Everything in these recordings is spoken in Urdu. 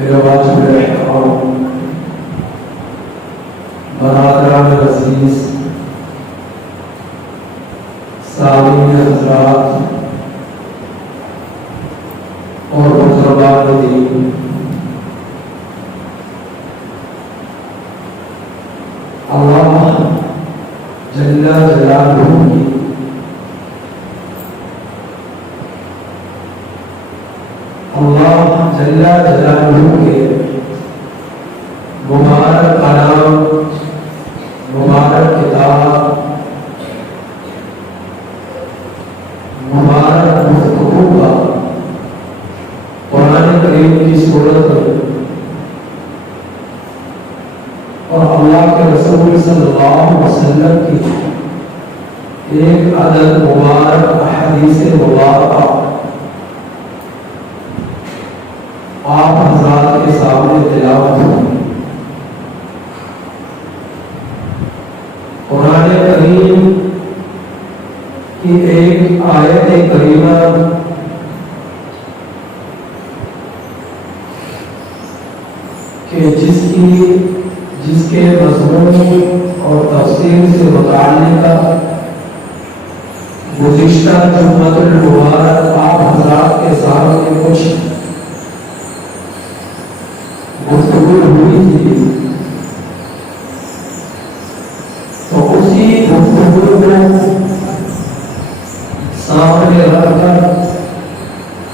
میرے واجب احترام برادران عزیز، سامعین حضرات اور بزرگان دین، اللہ جل جلالہ کی اللہ جل جلالہ کے مبارک کلام، مبارک کتاب، مبارک گفتگو کا قرآن کریم کی صورت اور اللہ کے رسول صلی اللہ علیہ وسلم کی ایک عدد مبارک حدیث مبارکہ آپ حضرات کے سامنے تلاوت ہوئی۔ قرآن کریم کی ایک آیت کریمہ کہ جس کے مضمون اور تفسیر سے متعلق گزشتہ جمعۃ المبارک آپ حضرات کے سامنے کچھ گفتگو ہوئی تھی، تو اسی گفتگو کو سامنے رکھ کر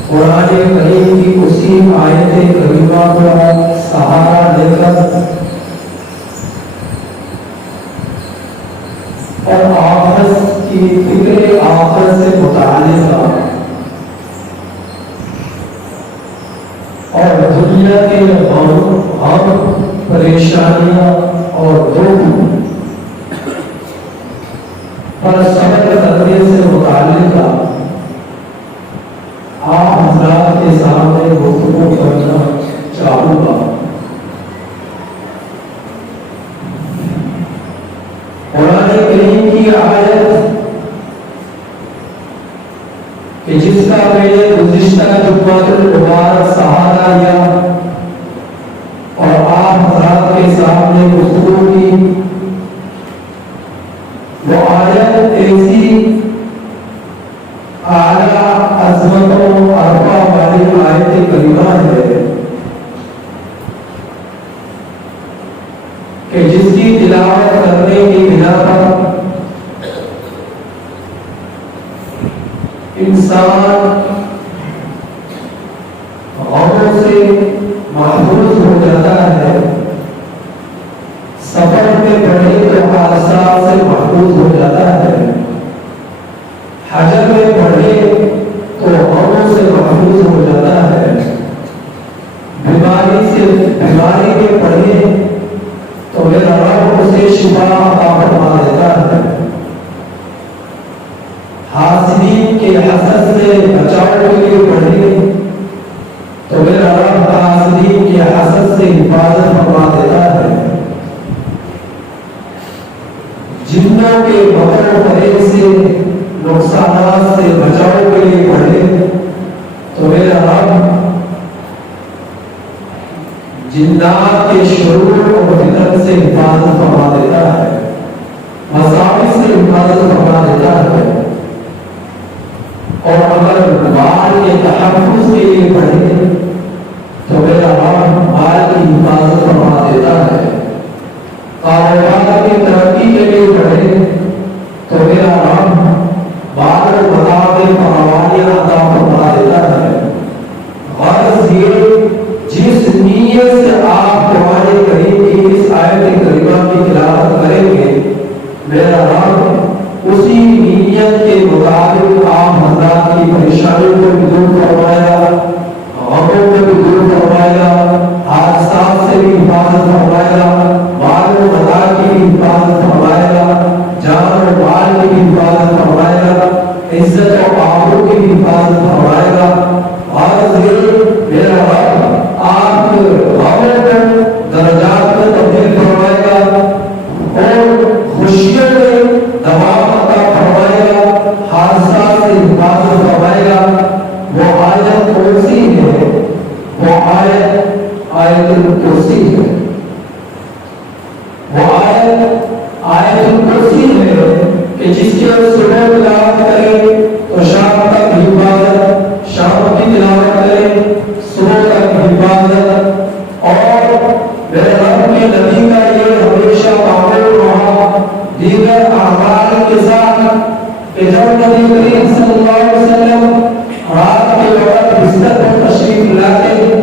قرآن کریم کی اسی آیت کریمہ کا سہارا لے کر اور آخرت کی فکر آخرت سے متعلقہ اور دنیا کے غم پریشانیاں اور دکھ پر صبر کرنے سے متعلقہ آپ حضرات کے سامنے گفتگو کرنا چاہوں گا۔ قرآن کریم کی آیت کہ جس کا میں نے گزشتہ جمعۃ المبارک سہارا لیا اور آپ حضرات کے سامنے گفتگو کی، وہ آیت ایسی اعلیٰ عظمت و عرفہ والی آیت کریمہ ہے کہ جس کی تلاوت کرنے کی بنا پر انسان غموں سے محفوظ ہو جاتا ہے، سفر میں بڑے تو حادثات سے محفوظ ہو جاتا ہے، حجر میں پڑھے تو غموں سے محفوظ ہو جاتا ہے، بیماری میں پڑھے تو میرا رب اسے شفا عطا فرما دیتا ہے، حاسدین کے حسد سے بچاؤ کے لیے پڑھے تو میرا رب حاسدین کے حسد سے حفاظت فرما دیتا ہے، جنوں کے مکر و فریب سے نقصانات سے بچاؤ کے لیے پڑھے تو میرا رب جنات کے شرور اور فتن سے حفاظت فرما دیتا ہے، مصائب سے حفاظت فرما دیتا ہے، اور اگر مال کے تحفظ کے لیے پڑھے تو میرا رب مال کی حفاظت فرما دیتا ہے، کاروبار کی ترقی کے لیے پڑھے تو میرا رب بال و بتا میں فراوانیاں عطا فرما دیتا ہے۔ غرض یہ جس نیت سے آپ قرآن کریم کی اس آیت کریمہ کی تلاوت کریں گے، میرا رب اسی نیت کے مطابق آپ حضرات کی پریشانیوں کو بھی دور فرمائے گا، غموں کو بھی دور فرمائے گا، حادثات سے بھی حفاظت فرمائے گا، مال و متا کی بھی حفاظت فرمائے گا، جان و مال کی بھی حفاظت فرمائے گا، عزت و آبرو کی بھی حفاظت فرمائے گا۔ غرض یہ میرا رب آپ کے غموں کو درجات میں تبدیل فرمائے گا اور خوشیوں میں دوام عطا فرمائے گا، حادثات سے حفاظت فرمائے گا۔ وہ آیت کون سی ہے؟ وہ آیت الکرسی ہے. وہ آیت الکرسی ہے کہ جس کے صبح تلاوت کرے تو شام تک حفاظت، شام کی تلاوت کرے صبح تک حفاظت. اور میرے رب کے نبی کا یہ ہمیشہ تعامل رہا دیگر اعمال کے ساتھ کہ جب نبی کریم صلی اللہ علیہ وسلم رات کے وقت بستر پر تشریف لاتے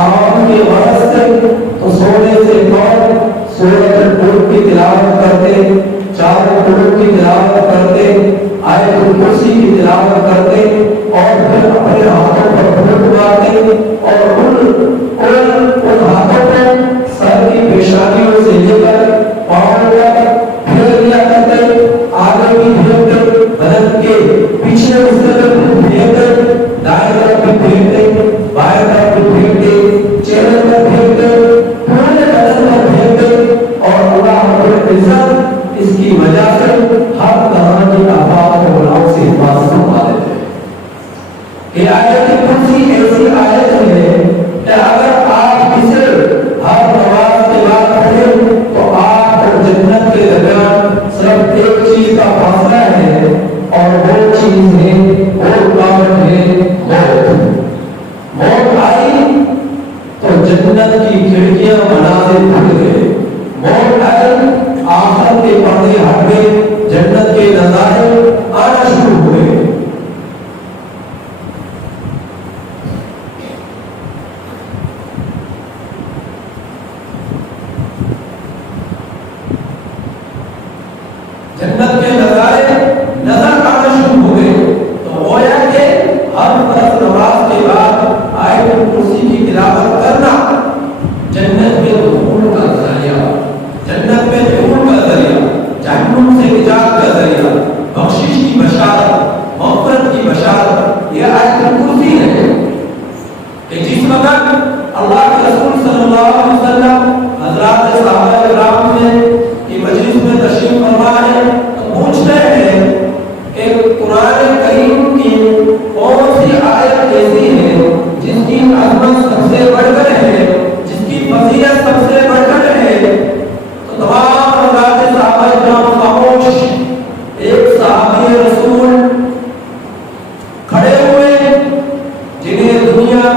آرام کے غرض سے تو سونے سے قبل سورۃ الملک کی تلاوت کرتے، چار قلوب کی تلاوت کرتے، آیت الکرسی کی تلاوت کرتے اور پھر اپنے ہاتھوں پر پھوٹ مارتے اور ان ہاتھوں پر سر کی پیشانیوں سے لے کر پاؤں تک پھیر لیا کرتے، آگے بھی پھیرتے، بدن کے پیچھے بستر پر پھیرتے، دائیں طرف بھی پھیرتے، بائیں طرف بھی پھیرتے، چہرے پر پھیرتے، پورے بدن پر پھیرتے. اور اللہ رب العزت اس کی وجہ سے ہر طرح کی آفات و بلاؤں سے حفاظت فرما دیتے ہیں. یہ آیت کرسی ایسی آیت ہے کہ اگر آپ اسے ہر نماز کے بعد پڑھیں تو آپ اور جنت کے درمیان صرف ایک چیز کا فاصلہ ہے اور وہ چیز ہے، وہ رکاوٹ ہے موت. موت آئی تو جنت کی کھڑکیاں مناظر کھل گئے. موت آئی، آخرت کے پردے ہٹ گئے، جنت کے نظارے آنا شروع ہوئے. جنت کے نظارے نظر آنا شروع ہوئے. تو گویا کہ ہر فرض نماز کے بعد آیت الکرسی کی تلاوت کرنا جنت میں دخول کا ذریعہ، جنت میں دخول کا ذریعہ، جہنم سے نجات کا ذریعہ، بخشش کی بشارت، مغفرت کی بشارت. یہ آیت الکرسی ہے کہ جس وقت اللہ کے رسول صلی اللہ علیہ وسلم حضرات صحابہ کرام نے کی مجلس میں تشریف فرما ہے تو پوچھتے ہیں کہ قرآن کریم کی کون سی آیت ایسی ہے جس کی عظمت سب سے بڑھ کر ہے، جس کی فضیلت سب سے بڑھ کر ہے. تو تمام حضرات صحابہ کرام خاموش. ایک صحابی رسول کھڑے ہوئے جنہیں دنیا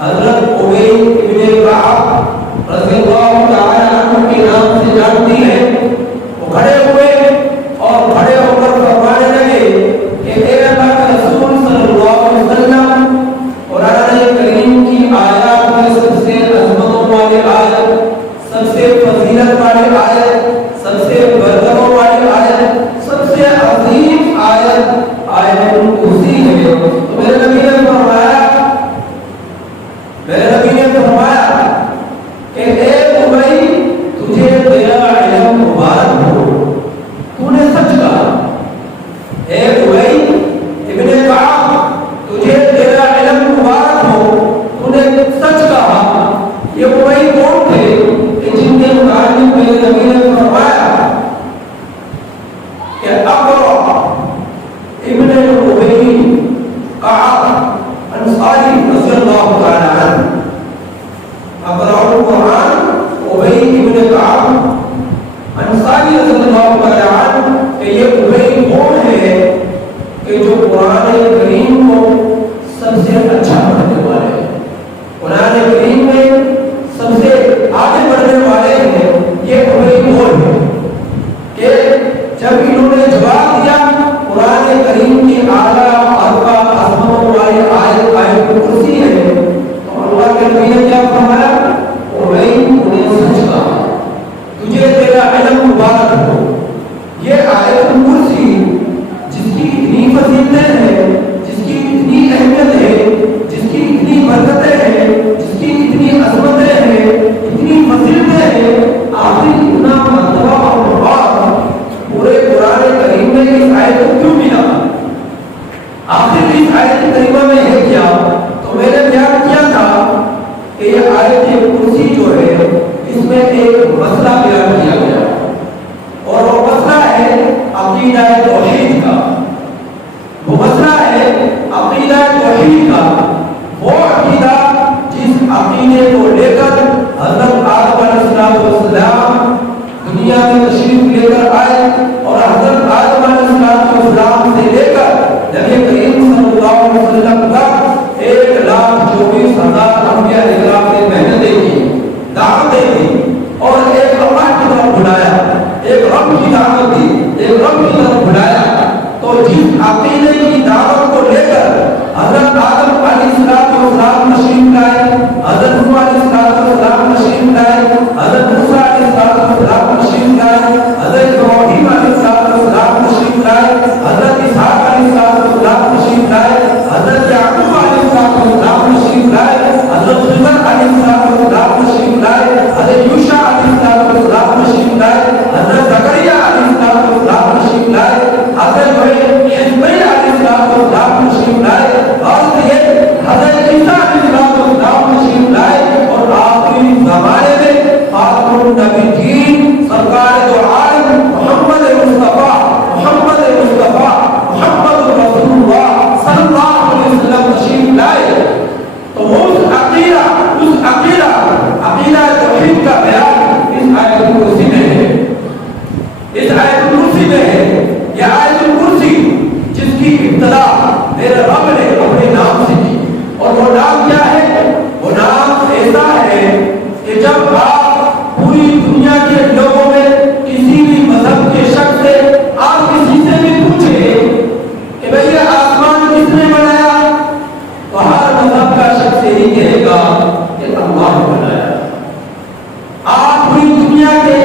حضرت ابی ابن کعب رضی اللہ تعالی عنہ کے نام سے جانتی ہے. وہ کھڑے ہوئے اور کھڑے ہو کر فرمانے لگے کہ اے اللہ کے رسول صلی اللہ علیہ وسلم، قرآن کریم کی آیات میں سب سے عظمتوں والی آیت، سب سے فضیلت والی آیت، سب سے برتروں والی آیت، سب سے عظیم آیت آیت الکرسی ہے. تو میرے نبی نے فرمایا کہ اے ابی، تجھے تیرا علم مبارک ہو، تو نے سچ کہا. اے ابی ابن کعب، تجھے تیرا علم مبارک ہو، تو نے سچ کہا. یہ ابی کون تھے کہ جن کے متعلق میرے نبی نے فرمایا کہ اقرا ابن ابی کعب انصاری رضی اللہ تعالی عنہ، اقرا القرآن ابی ابن کعب انصاری رضی اللہ تعالی عنہ کہ یہ ابی کون ہے کہ جو قرآن کریم کو سب سے اچھا پڑھنے والے ہیں، قرآن کریم میں سب سے آگے بڑھنے والے ہیں. یہ ابی کون ہے کہ جب انہوں نے جواب دیا قرآن کریم کی اعلیٰ اربع عظمتوں والی آیت آیت الکرسی ہے، تو السلام تشریف لائے، حضرت نوح علیہ السلام تشریف لائے، حضرت موسیٰ علیہ السلام تشریف لائے، حضرت ابراہیم علیہ السلام تشریف لائے، حضرت اسحاق علیہ السلام تشریف لائے، حضرت یعقوب علیہ السلام تشریف لائے، حضرت خضر علیہ السلام تشریف لائے، حضرت یوشع علیہ السلام تشریف لائے، حضرت زکریا علیہ السلام تشریف لائے، حضرت حزقیل علیہ السلام تشریف لائے، اور یہ حضرت عیسیٰ علیہ السلام تشریف لائے، اور آخری زمانے میں خاتم النبیین سرکار دو عالم محمد مصطفیٰ محمد رسول اللہ صلی اللہ علیہ وسلم تشریف لائے۔ تو اس عقیدہ توحید کا بیان اس آیت الکرسی میں ہے، اس آیت الکرسی میں ہے۔ یہ آیت الکرسی جس کی ابتدا میرے رب نے اپنے نام سے کی، اور وہ نام کیا ہے؟ وہ نام ایسا ہے کہ جب آپ پوری دنیا کے لوگوں میں کسی بھی مذہب کے شخص سے آپ کسی سے بھی پوچھیں کہ بھئی یہ آسمان کس نے بنایا، تو ہر مذہب کا شخص یہی کہے گا کہ اللہ نے بنایا۔ آپ پوری دنیا کے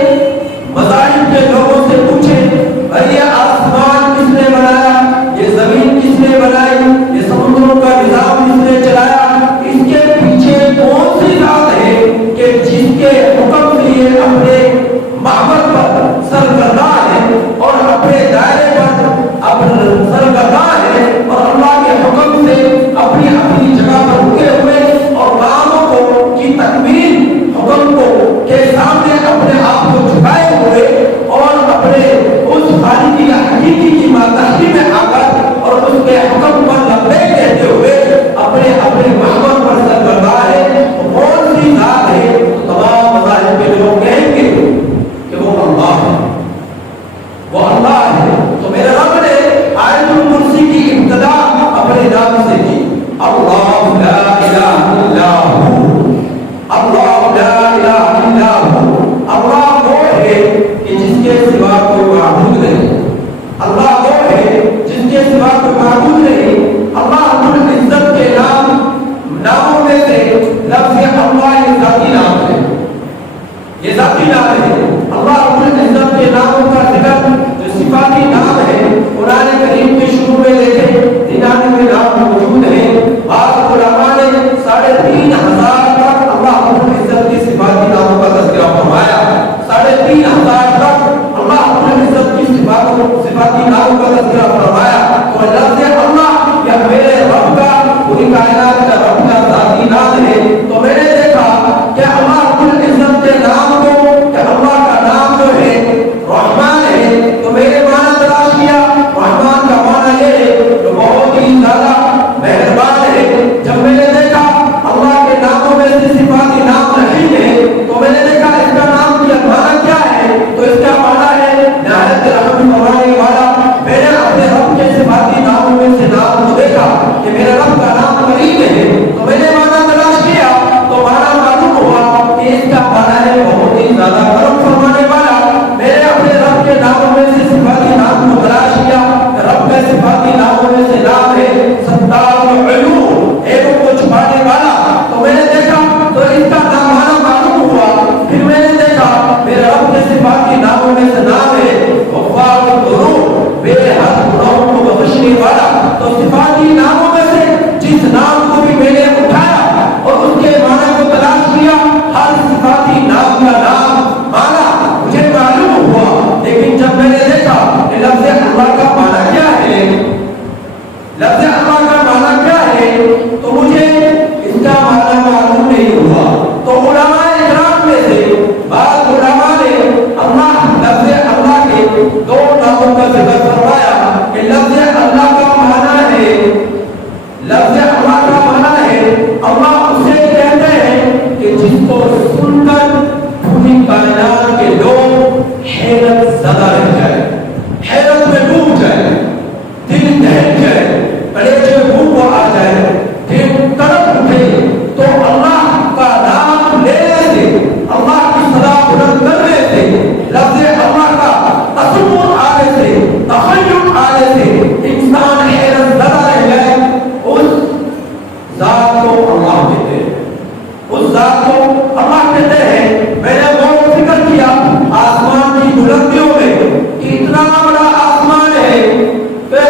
مذاہب کے لوگوں سے پوچھیں بھئی یہ آسمان کس نے بنایا، یہ زمین کس نے بنائی، یہ سمندروں کا نظام کس نے چلایا، اس کے پیچھے کون سی ذات ہے کہ جس کے حکم سے یہ اپنے معبد پر سرگرداں ہے اور اپنے دائرے پر سرگرداں ہے، اور اللہ کے حکم سے اپنی جگہ پر رکے ہوئے اور کاموں کو کی تکمیل حکم کو کے سامنے اپنے آپ کو جھکائے ہوئے، اور اپنے اس خالق یا حقیقی کی ماتحتی میں آ کر اور اس کے حکم پر لبیک کہتے ہوئے اپنے محبت پر سرگرداں ہے، کون سی ذات ہے؟ تمام مذاہب کے لوگ کہیں گے کہ وہ اللہ ہے، وہ اللہ ہے۔ تو میرے رب نے آیت الکرسی کی ابتدا اپنے نام سے کی، اللہ لا الہ الا ہو، اللہ لا الہ الا ہو۔ اللہ وہ ہے کہ جس کے سوا کوئی معبود نہیں، اللہ وہ ہے جس کے سوا کوئی معبود نہیں۔ اللہ رب العزت کے ناموں میں سے لفظ اللہ یہ ذاتی نام ہے، یہ ذاتی نام ہے۔ اللہ رب العزت کے ناموں کا ذکر جو صفاتی نام ہے، قرآن کریم کے شروع میں دیکھیں 99 نام موجود ہیں۔ بعض علماء نے 3500 تک اللہ رب العزت کے صفاتی ناموں کا تذکرہ فرمایا، 3500 تک اللہ رب العزت کی صفاتی ناموں کا تذکرہ فرمایا۔ تو لفظ اللہ یا میرے رب کا، پوری کائنات کا رب کا ذاتی نام ہے۔ تو میں نے دیکھا کہ اللہ رب العزت کے نام کو، کہ اللہ کا نام جو ہے رحمان ہے، تو میرے معنی تلاش کیا۔ رحمان کا معنی یہ ہے جو بہت ہی زیادہ مہربان ہے۔ جب میں نے دیکھا اللہ کے ناموں میں سے صفاتی نام نہیں ہے، تو میں نے دیکھا اس کا نام کیا معنی کیا ہے، تو اس کا معنی ہے نہایت رحم فرمانے والا۔ میں نے اپنے رب کے صفاتی ناموں میں سے نام کو دیکھا کہ میرے رب کا نام کریم ہے، تو میں نے معنی تلاش کیا، تو معنی معلوم ہوا کہ اس کا معنی ہے بہت ہی زیادہ کرم فرمانے والا۔ میں نے اپنے رب کے ناموں میں سے صفاتی نام کو تلاش کیا، رب کے صفاتی ناموں میں سے نام ہے ستار العلوم، ایکوں کو چھپانے والا۔ تو میں نے دیکھا تو اس کا نام معنی معلوم ہوا۔ پھر میں نے دیکھا میرے رب کے صفاتی ناموں میں سے نام ہے غفار الذنوب، بے حد گناہوں کو بخشنے والا۔ تو صفاتی ناموں میں سے جس نام کو بھی میں نے اٹھایا اور اس کے معنی کو تلاش کیا، ہر صفاتی نام کا نام معنی مجھے معلوم ہوا۔ لیکن جب میں نے دیکھا کہ لفظ اللہ کا معنی کیا ہے، لفظ اللہ کا معنی کیا ہے، تو مجھے اس کا معنی معلوم نہیں ہوا۔ تو علماء اکرام میں سے بعض علماء نے لفظ اللہ کے 2 ناموں کا ذکر فرمایا کہ لفظ اللہ کا معنی ہے، لفظ اللہ کا معنی ہے اللہ اسے کہتے ہیں کہ جس کو سن کر پوری کائنات کے لوگ حیرت زدہ رہ جائے، حیرت میں ڈوب جائے، دل دہل جائے، کلیجے میں بھوک آ جائے، دل تڑپ اٹھے، تو اللہ کا نام لینے سے، اللہ کی صدا بلند کرنے سے، لفظ اللہ کا تصور آنے سے، تخیل آنے سے انسان حیرت زدہ رہ جائے، اس ذات کو کو اللہ کہتے ہیں، اس ذات کو اللہ کہتے ہیں۔ میں نے بہت فکر کیا آسمان کی بلندیوں میں، اتنا بڑا آسمان ہے کہ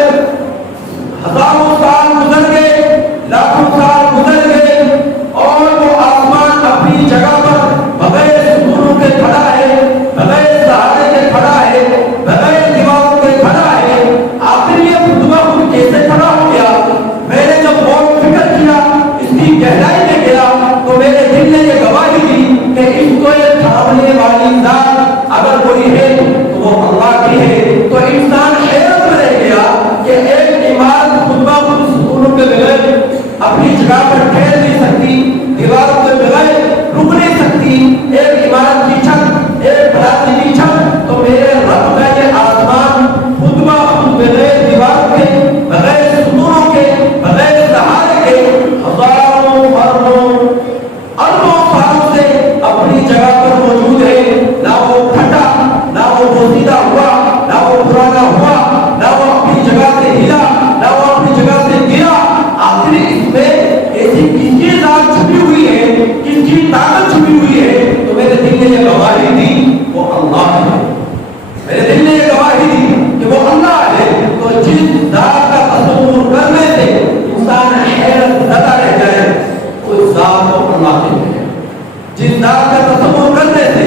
ہزاروں سال گزر گئے، لاکھوں سال گزر گئے، اور وہ آسمان اپنی جگہ پر بغیر ستونوں کے کھڑا ہے، بغیر سہارے کے کھڑا ہے، بغیر دیواروں کے کھڑا ہے۔ آخر یہ خطبہ خود کیسے کھڑا ہو گیا؟ میں نے جب بہت فکر کیا، اس کی گہرائی میں گیا، تو میرے دل نے یہ گواہی دی کہ اس کو یہ تھامنے والی ذات اگر کوئی ہے تو وہ اللہ کی ہے۔ تو انسان حیرت میں رہ گیا کہ ایک عمارت خطبہ خود ستونوں کے بغیر اپنی جگہ پر ٹھہر نہیں سکتی، دیواروں کے بغیر رک نہیں سکتی، ایک عمارت کی چھت، ایک برادری کی چھت، تو میرے رب کا یہ آسمان خطبہ خود بغیر دیواروں کے، بغیر ستونوں کے، بغیر سہارے کے، ہزاروں اربوں سالوں سے اپنی جگہ پر موجود ہے۔ نہ وہ پھٹا، نہ وہ بوسیدہ ہوا، نہ وہ پرانا ہوا، نہ وہ اپنی جگہ سے ہلا، نہ وہ اپنی جگہ سے گرا۔ آخر اس میں ایسی کس کی ذات چھپی ہوئی ہے، کس کی طاقت چھپی ہوئی ہے؟ تو میرے دل نے یہ گواہی دی وہ اللہ ہے، میرے دل نے یہ گواہی دی کہ وہ اللہ ہے۔ تو جس ذات کا تصور کرنے سے انسان حیرت زدہ رہ جائے اس ذات کو اللہ کہتے ہیں۔ جس ذات کا تصور کرنے سے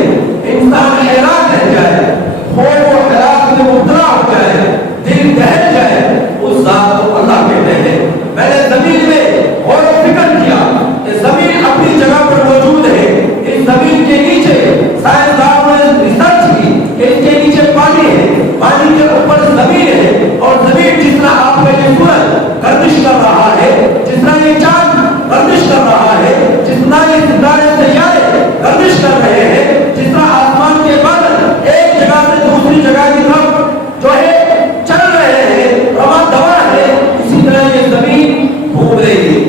انسان حیران رہ جائے، خوف و خلاف میں مبتلا ہو جائے، دل دہل جائے، اس ذات کو اللہ کہتے ہیں۔ میں نے زمین میں غور و فکر کیا کہ زمین اپنی جگہ پر موجود ہے، اس زمین کے نیچے سائنسدانوں نے ریسرچ کی کہ اس کے نیچے پانی ہے، پانی کے اوپر زمین ہے، اور زمین جس طرح آپ کا یہ سورج گردش کر رہا ہے، جس طرح یہ چاند گردش کر رہا ہے، جس طرح یہ ستارے سیارے گردش کر رہے ہیں، جس طرح آسمان کے بادل ایک جگہ سے دوسری جگہ کی طرف جو ہے چل رہے ہیں، رواں دوا ہے، اسی طرح یہ زمین گھوم رہی ہے،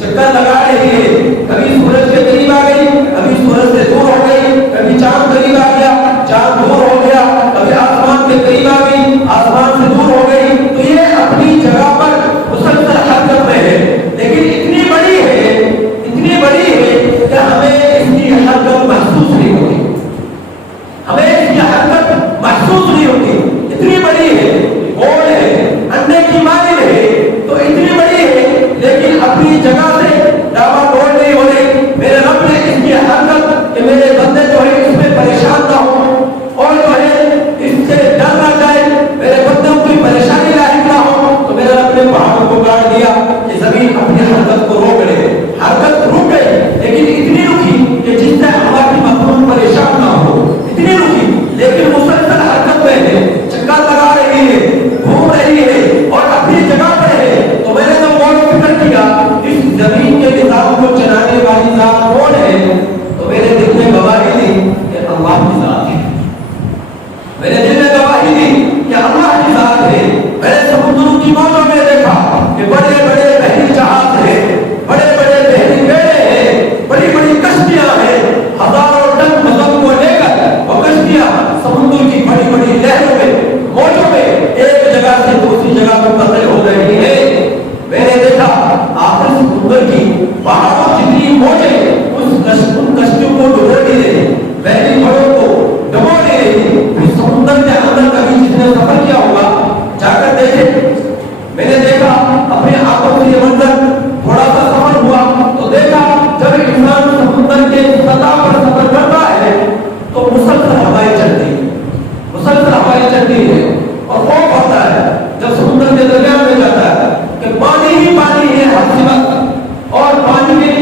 چکر لگا رہی ہے، کبھی سورج کے قریب آ گئی، کبھی سورج سے دور ہو گئی، کبھی چاند قریب آ گیا، چاند دور ہو گیا، کبھی آسمان کے قریب آ گئی، آسمان سے دور ہو گئی۔ تو یہ اپنی جگہ پر مسلسل حرکت میں ہے، لیکن اتنی بڑی ہے، اتنی بڑی ہے کہ ہمیں اس کی حرکت محسوس نہیں ہوتی، ہمیں اس کی حرکت محسوس نہیں ہوتی، اتنی بڑی ہے، گول ہے، انڈے کی مانند ہے، تو اتنی بڑی ہے، لیکن اپنی جگہ سے ڈاوا ڈول نہیں ہو رہی۔ میرے رب نے اس کی حرکت کہ میرے بندے جو ہے اس میں پریشان نہ ہو، اور جو ہے اس سے ڈر نہ جائے، میرے بندوں کی پریشانی لاحق نہ ہو، تو میرے رب نے پہاڑوں کو کاٹ دیا کہ زمین اپنی حرکت کو روک لے۔ حرکت رک گئی، لیکن اتنی رکی کہ جس سے ہماری مخلوق پریشان نہ ہو، اتنی رکی، لیکن مسلسل حرکت میں ہے، چکر لگا رہی ہے، گھوم رہی ہے، اور اپنی جگہ پر ہے۔ تو میں نے جب غور و فکر کیا اس زمین کے نظام کو چلانے والی ذات کون ہے، تو میرے دل نے گواہی دی کہ اللہ کی ذات ہے، میرے دل نے گواہی دی کہ اللہ کی ذات ہے۔ میں نے سمندروں کی موجوں میں دیکھا کہ بڑے بڑے بحری جہاز ہیں، بڑے بڑے بحری بیڑے ہیں، بڑی بڑی کشتیاں ہیں، ہزاروں ٹن وزن کو لے کر وہ کشتیاں سمندر کی بڑی بڑی لہروں میں، موجوں میں ایک جگہ سے دوسری جگہ منتقل ہو رہی ہے۔ میں نے دیکھا آخر سمندر کی پہاڑوں جتنی موجیں ان کشتیوں کو ڈبو نہیں رہی، بحری بڑوں کو ڈبو نہیں رہی۔ اس سمندر کے اندر کبھی جس نے سفر کیا ہوگا جا کر دیکھے۔ میں نے دیکھا اپنے آنکھوں سے یہ منظر، تھوڑا سا سفر ہوا تو دیکھا جب انسان سمندر کے سطح پر سفر کرتا ہے تو مسلسل ہوائیں چلتی ہیں، مسلسل ہوائیں چلتی ہیں، اور خوف ہوتا ہے جب سمندر کے درمیان میں جاتا ہے کہ پانی ہی پانی ہے ہر وقت، اور پانی کے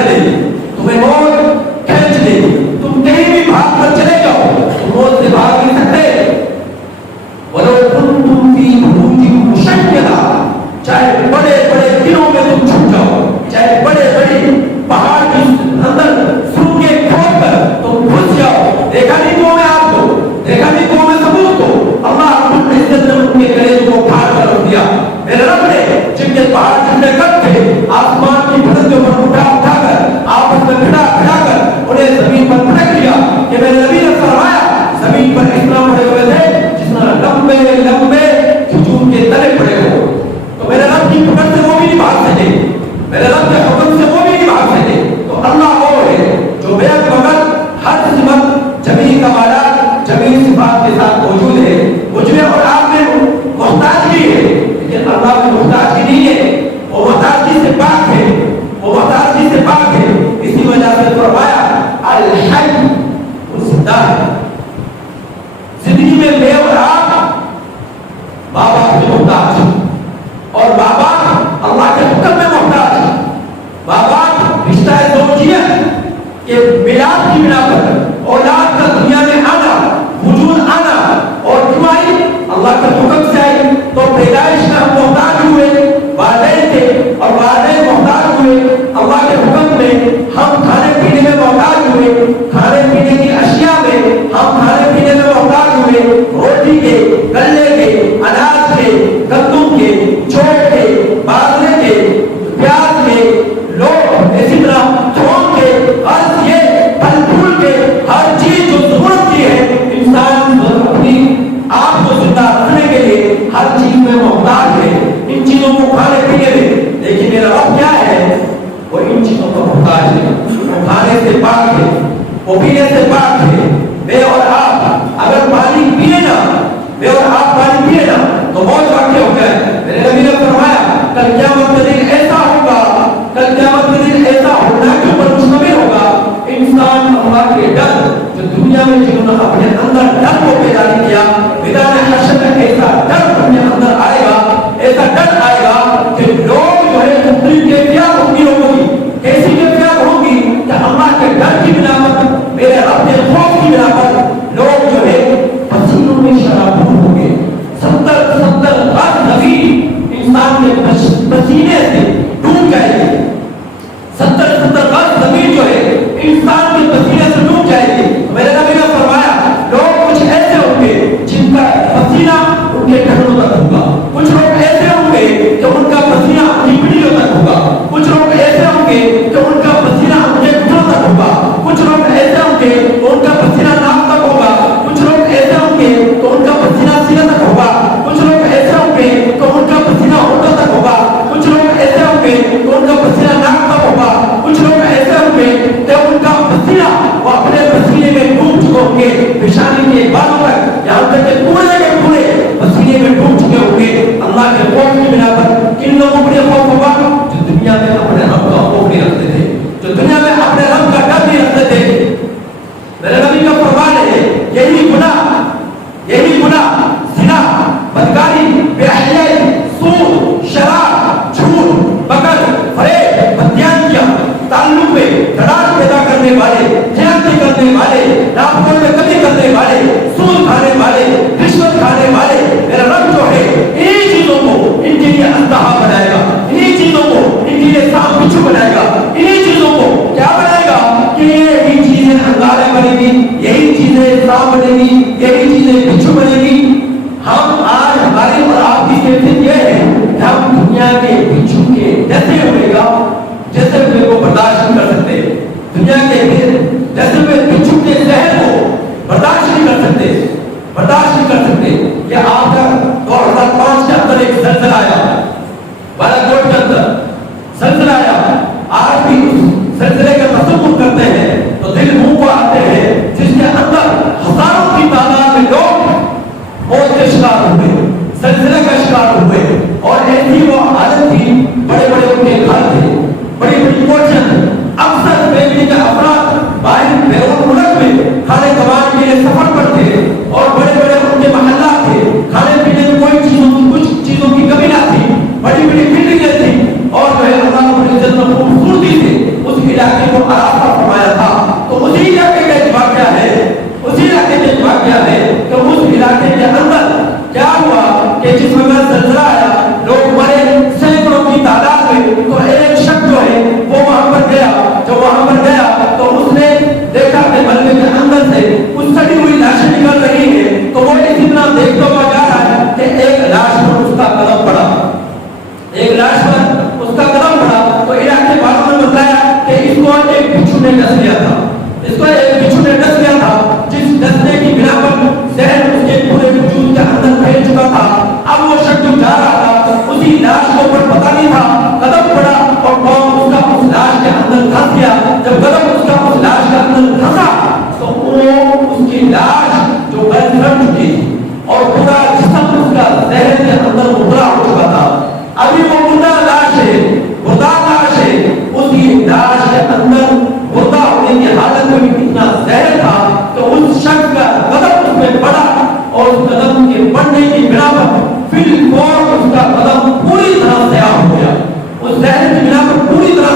کر لے گی, تمہیں موت کھینچ لے گی, تم کہیں بھی بھاگ کر چلے جاؤ, تم موت سے بھاگ نہیں سکتے. وَلَوْ كُنْتُمْ فِي بُرُوجٍ مُشَيَّدَةٍ, چاہے بڑے بڑے دنوں میں تم چھپ جاؤ, چاہے بڑے بڑے پہاڑ کے اندر سرنگیں کھود کر تم گھس جاؤ, دیکھا نہیں قوم عاد کو, دیکھا نہیں قوم ثمود کو, اللہ رب العزت نے ان کے گلے کو پھاڑ کر رکھ دیا. میرے رب نے جن کے پہاڑ جتنے کٹ تھے, آسمان کی پھٹکیوں پر اٹھا اٹھا کر آپس میں پھڑا پھڑا کر انہیں زمین پر پھٹک دیا کہ میرے نبی نے فرمایا زمین پر اس طرح پڑے ہوئے تھے جس طرح لمبے لمبے کھجور کے تنے پڑے ہو. تو میرے رب کی پکڑ سے وہ بھی نہیں بھاگ سکے, میرے رب کے حکم سے وہ بھی نہیں بھاگ سکے. تو اللہ وہ ہے جو بے مگر ہر صفت جمیع کمالات جمیع صفات کے ساتھ موجود ہے. مجھے اور آپ میں محتاجگی ہے, لیکن اللہ میں محتاجگی نہیں ہے, وہ محتاجگی سے پاک ہے, وہ محتاجگی سے پاک ہے. اسی وجہ سے فرمایا الحی, وہ زندہ ہے. زندگی میں میں اور آپ ماں باپ کے محتاج, اور ماں باپ اللہ کے حکم میں محتاج. ماں باپ رشتہ زوجیت کے میلاد کی بنا پر اولاد کا دنیا میں آنا, وجود آنا, اور کیوں آئی؟ اللہ کے حکم سے آئی. تو پیدائش میں ہم محتاج ہوئے والدین کے, اور والدین محتاج ہوئے اللہ کے حکم میں. ہم کھانے پینے میں محتاج ہوئے, کھانے پینے کی اشیاء میں ہم کھانے پینے میں محتاج ہوئے, روٹی کے, گلے کے, اناج کے, گندم کے, چوٹ کے, باجرے کے, پیاز کے, لوگ اسی طرح تھوم کے, ہر یہ پھل پھول کے, ہر چیز جو ضرورت کی ہے انسان اپنی آپ کو زندہ رکھنے کے لیے ہر چیز میں محتاج ہے, ان چیزوں کو کھانے پینے میں. لیکن میرا رب کیا ہے؟ وہ ان چیزوں کا محتاج ہے, وہ کھانے سے پاک ہے, وہ پینے سے پاک ہے. میں اور آپ اگر پانی پیے نا, میں اور آپ پانی پیے نا تو موت واقع ہو جائے. میرے نبی نے فرمایا کل قیامت کے دن ایسا ہوگا, کل قیامت کے دن ایسا ہونا کے اوپر مشتمل ہوگا انسان اللہ کے ڈر, جو دنیا میں جنہوں نے اپنے اندر ڈر کو پیدا نہیں کیا, میدان حشر میں ایسا ڈر اپنے اندر آئے گا, ایسا ڈر آئے گا کہ لوگ جو ہے مختلف کیفیات ہوں گی, لوگوں کی کیسی کیفیات ہوں گی کہ اللہ کے ڈر کی بنا پر, میرے رب کے خوف کی بنا پر لوگ جو ہے پسینوں میں شراب ہوں گے. 70 غار نبی انسان کے پسینے سے ڈوب جائے گی. 70 غار زمین جو ہے انسان کے پسینے سے ڈوب جائے گی. میرے نبی نے فرمایا لوگ کچھ ایسے ہوں گے جن کا پسینہ ان کے گھٹنوں تک ہوگا, کچھ لوگ ایسے ہوں گے کہ ان کا پسینہ ہڈیوں تک ہوگا, کچھ لوگ ایسے ہوں گے کہ ان کا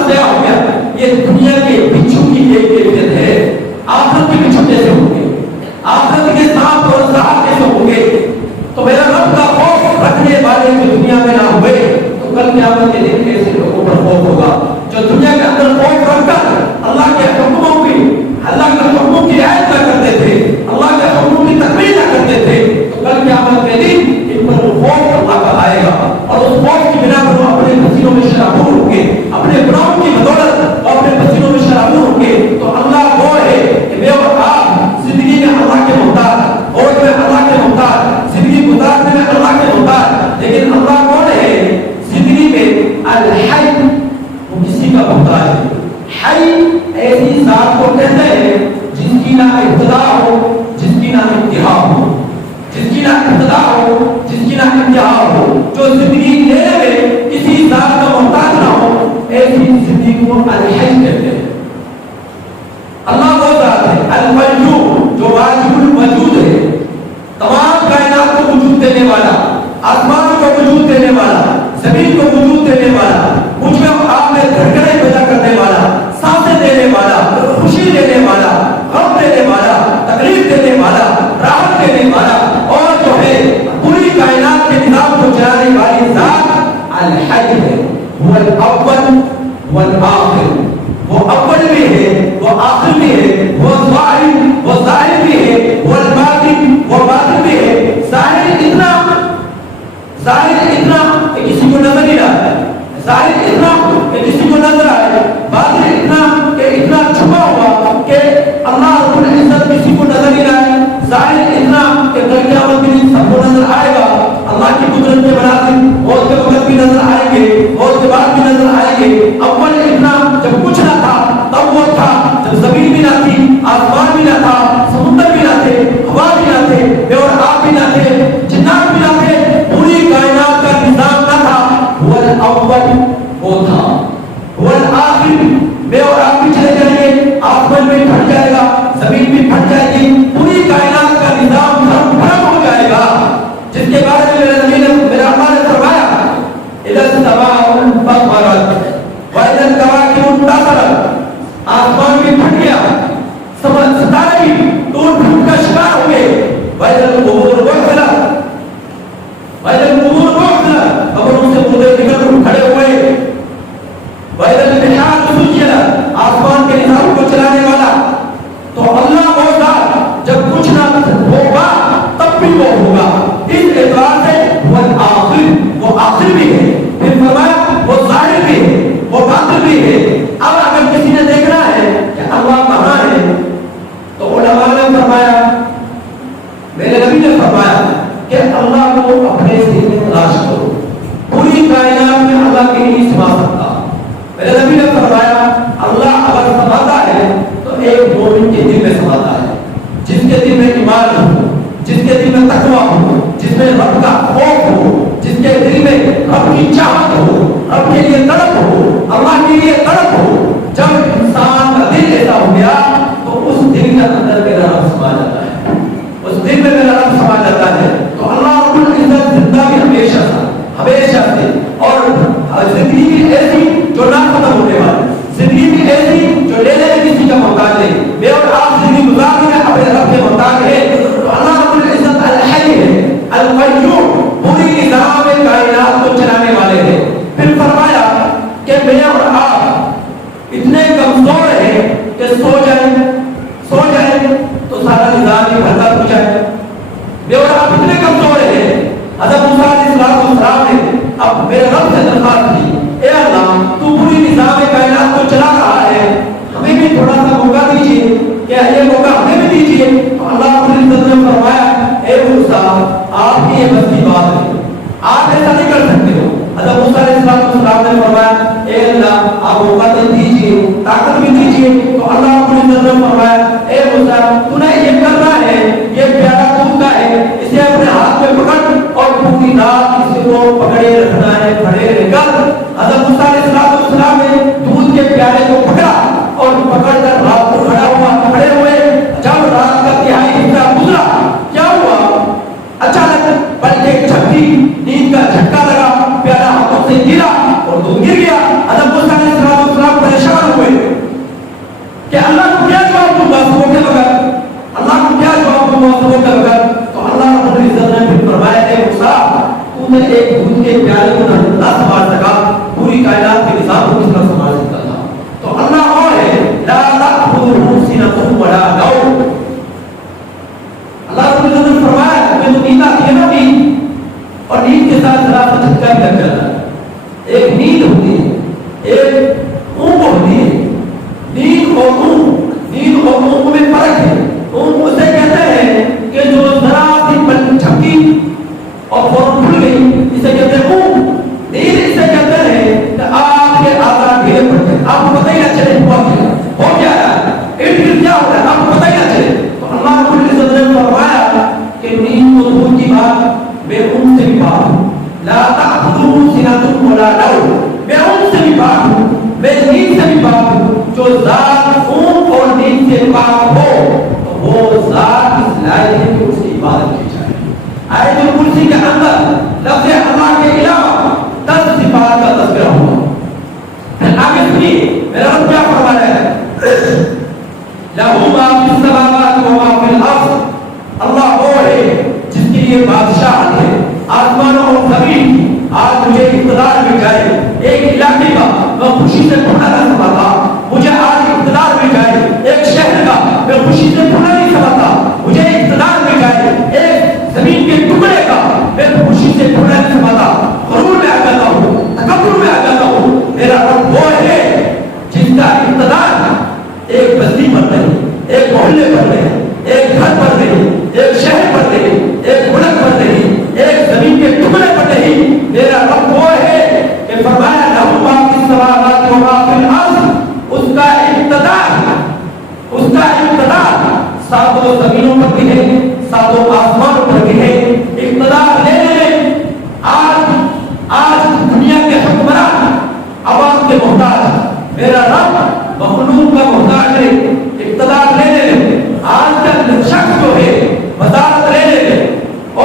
ضیاء ہو گیا. یہ دنیا کے بچھو کی ایک کیفیت ہے. آخرت کے بچھو کیسے ہوں گے؟ آخرت کے سانپ اور زہر کیسے ہوں گے؟ تو میرا رب کا خوف رکھنے والے جو دنیا میں نہ ہوئے تو کل قیامت کے دن ایسے لوگوں پر خوف ہوگا جو دنیا کے اندر خوف رکھ کر اللہ کے حکموں کی، اللہ کے حکموں کی رعایت نہ کرتے تھے، اللہ کے حکموں کی تکمیل نہ کرتے تھے، تو کل قیامت کے دن ان پر وہ خوف اللہ کا آئے گا اور اس خوف کی بنا پر وہ اپنے پسینوں میں شرابور ہوں گے، اپنے گناہوں کی بدولت اور اپنے پسینوں میں شرابور ہوں گے. تو اللہ وہ ہے کہ میں اور آپ زندگی میں اللہ کے محتاج اور میں اللہ کے محتاج، زندگی گزارنے میں اللہ کے محتاج، لیکن اللہ کون ہے؟ زندگی میں الحی، وہ کسی کا محتاج ہے. حی ایسی ذات کو کہتے ہیں جس کی نہ ابتدا ہو، جس کی نہ انتہا ہو، جس کی نہ ابتدا ہو، جس کی نہ انتہا ہو، جو زندگی لینے میں کسی ذات کا محتاج نہ ہو، ایسی زندگی کو الحی کہتے ہیں. اللہ وہ ذات ہے القیوم جو واجب الوجود ہے، تمام کائنات کو وجود دینے والا، آسمان کو وجود دینے والا، زمین کو وجود دینے والا، مجھ میں آپ میں دھڑکنیں پیدا کرنے والا، سانسیں دینے والا، خوشی دینے والا، غم دینے والا، تکلیف دینے والا، راحت دینے والا، اور جو ہے پوری کائنات کے نظام کو چلانے والی ذات الحی ہے. وہ الاول والآخر، وہ اول بھی ہے، وہ آخر بھی ہے، وہ ظاہر بھی ہے، وہ الباطن، وہ باطن بھی ہے. ظاہر اتنا کہ کسی کو نظر نہیں آتا ہے، ظاہر اتنا کہ کسی کو نظر آئے، باطن اتنا کہ اتنا چھپا ہوا کہ اللہ رب العزت کسی کو نظر نہیں آئے، ظاہر اتنا کہ کل قیامت کے دن سب کو نظر آئے گا. اللہ کی قدرت کے مناظر موت کے وقت بھی نظر آئیں گے، موت کے بعد بھی نظر آئیں گے. اول اتنا جب کچھ نہ تھا تب وہ تھا، جب زمین بھی نہ تھی، آسمان بھی نہ تھا، سمندر بھی نہ تھے، ہوا بھی نہ تھے، بے اور آپ بھی نہ تھے، جنات بھی نہ تھے، پوری کائنات کا نظام نہ تھا. وہ الاول وہ تھا، وہ الآخر بے اور آپ بھی چلے جائیں گے، آسمان بھی پھٹ جائے گا، زمین بھی پھٹ جائے گی، پوری کائنات کا نظام بھرم ہو جائے گا. جس کے بارے میں میرا اللہ نے فرمایا اذا السماء انفطرت واذا الكواكب انتثرت، آسمان بھی پھٹ گیا، ستارے بھی ٹوٹ پھوٹ کا شکار ہو گئے. واذا القبور بعثرت، واذا القبور بعثرت، قبروں سے مردے نکل کھڑے ہوئے. واذا البحار سجرت، آسمان کے نظام کو چلانے والا. تو اللہ وہ ذات جب کچھ نہ ہوگا تب بھی وہ ہوگا. اس اعتبار سے وہ آخر، وہ آخر بھی ہے، پھر فرمایا وہ ظاہر بھی ہے، وہ باطن بھی ہے. اب اگر کسی نے دیکھنا ہے کہ اللہ کہاں ہے تو علماء نے فرمایا، میرے نبی نے فرمایا کہ اللہ کو اپنے دل میں تلاش کرو. پوری کائنات میں اللہ کے نہیں سما سکتا. میرے نبی نے فرمایا اللہ اگر سماتا ہے تو ایک مومن کے دل میں سماتا ہے، جس کے دل میں ایمان ہو، جس کے دل میں تقویٰ ہو، جس میں رب کا خوف ہو، جس کے دل میں رب کی چاہت ہو، رب کے لیے تڑپ ہو، اللہ کے لیے تڑپ ہو. جب انسان کا دل ایسا ہو گیا تو اس دل کے اندر میرا رب سما جاتا ہے، اس دل میں میرا رب سما جاتا ہے. تو اللہ رب العزت زندہ بھی ہمیشہ تھا، ہمیشہ سے، اور زندگی بھی ایسی جو نہ ختم ہونے والی، زندگی بھی ایسی جو لینے میں کسی کا محتاج نہیں. میں اور آپ زندگی گزارنے میں اپنے رب کے محتاج ہے. تو اللہ رب العزت الحی ہے، القیوم، پوری نظام کائنات کو چلانے والے ہیں. پھر فرمایا کہ میں اور آپ اتنے کمزور ہیں کہ سو جائیں تو سارا نظام ہی بھرتا ہو جائے. میں اور آپ اتنے کمزور ہیں. حضرت موسیٰ علیہ السلام نے اب میرے رب سے درخواست کی، اے اللہ تو پوری نظام کائنات کو چلا رہا ہے، ہمیں بھی تھوڑا سا موقع دیجیے، کیا یہ موقع ہمیں بھی دیجیے. تو اللہ رب العزت نے فرمایا اے موسیٰ آپ کی یہ بس کی بات ہے، آپ ایسا نہیں کر سکتے ہو. حضرت موسیٰ علیہ السلام نے فرمایا اے اللہ آپ موقع تو دیجیے، طاقت بھی دیجیے. تو اللہ رب العزت نے فرمایا اے موسیٰ تو نے یہ کرنا ہے، یہ پیارا دودھ کا ہے، اسے اپنے ہاتھ میں پکڑ اور پوری رات اس کو پکڑے رکھنا ہے، کھڑے رہ کر. حضرت موسیٰ علیہ السلام نے دودھ کے پیالے کو پکڑا اور پکڑ کر رات کو کھڑے ہوئے. جب رات کا تہائی حصہ گزرا کیا ہوا؟ اچانک بلکہ ایک جھپکی نیند کا جھٹکا لگا، پیالہ ہاتھوں سے گرا اور دودھ گر گیا. حضرت موسیٰ علیہ السلام صبح کا وقت تو اللہ رب العزت نے پھر فرمایا کہ موسیٰ تو نے ایک دودھ کے پیالے کو نہ سنبھال سکا، پوری کائنات کے نظام کو کس طرح سنبھال سکتا تھا؟ تو اللہ اور ہے لا تأخذه سنة ولا نوم. اللہ رب العزت نے فرمایا کہ تو نیند آتی ہے نا نیند، اور نیند کے ساتھ ذرا سا جھٹکا بھی لگ جاتا ہے. ایک نیند ہوتی ہے، ایک اونگ ہوتی ہے. نیند اور اونگ میں فرق ہے. اونگ اسے کہتے ہیں کہ جو ذرا سی پل جھپکی اور فوراً کھل گئی، اسے کہتے ہیں اونگ. نیند اسے کہتے ہیں کہ آپ کے آزار ڈھیلے پڑتے ہیں، آپ کو پتہ ہی نہ چلے ہو کیا ہے، ارد گرد کیا ہوتا ہے، آپ کو پتہ ہی نہ چلے. تو اللہ رب العزت نے فرمایا کہ نیند کو دور کی بات میں اونگ سے بھی پاک ہوں. لا تأخذه سنة ولا نوم. میں اونگ سے بھی پاک ہوں، میں نیند سے بھی پاک ہوں. جو ذات اونگ اور نیند سے پاک ہو تو وہ ذات اس لائق ہے کہ اس کی عبادت کی جائے. آیت الکرسی کے اندر لفظ اللہ کے علاوہ 10 صفات کا تذکرہ ہوا. آگے سنیے میرا رب کیا فرما رہا ہے. لَهُ مَا فِي السَّمَاوَاتِ وَمَا فِي الْأَرْضِ. اللہ وہ ہے جس کے لیے بادشاہت ہے آسمانوں اور زمین کی. آج مجھے اقتدار مل جائے ایک علاقے کا، میں خوشی سے کھڑا نہ سماتا. مجھے آج اقتدار مل جائے ایک شہر کا، میں خوشی سے کھڑا نہیں سماتا. مجھے اقتدار مل جائے ایک زمین کے ٹکڑے کا، میں خوشی سے کھڑا نہیں سماتا. غرور میں آ جاتا ہوں، تکبر میں آ جاتا ہوں. میرا رب وہ ہے جس کا اقتدار ایک بستی پر نہیں، ایک محلے پر نہیں، ایک گھر پر نہیں، ایک شہر پر نہیں، ایک ملک پر نہیں، ایک زمین کے ٹکڑے پر نہیں. میرا رب وہ ہے کہ فرمایا لَهُ مَا فِي السَّمَاوَاتِ وَمَا فِي الْأَرْضِ. اس کا اقتدار ساتوں زمینوں پر بھی ہے، ساتوں آسمانوں پر بھی ہے. اقتدار لینے آج دنیا کے حکمران عوام کے محتاج، میرا رب مخلوق کا محتاج ہے. اقتدار لینے میں آج کل شخص جو ہے وزارت لینے میں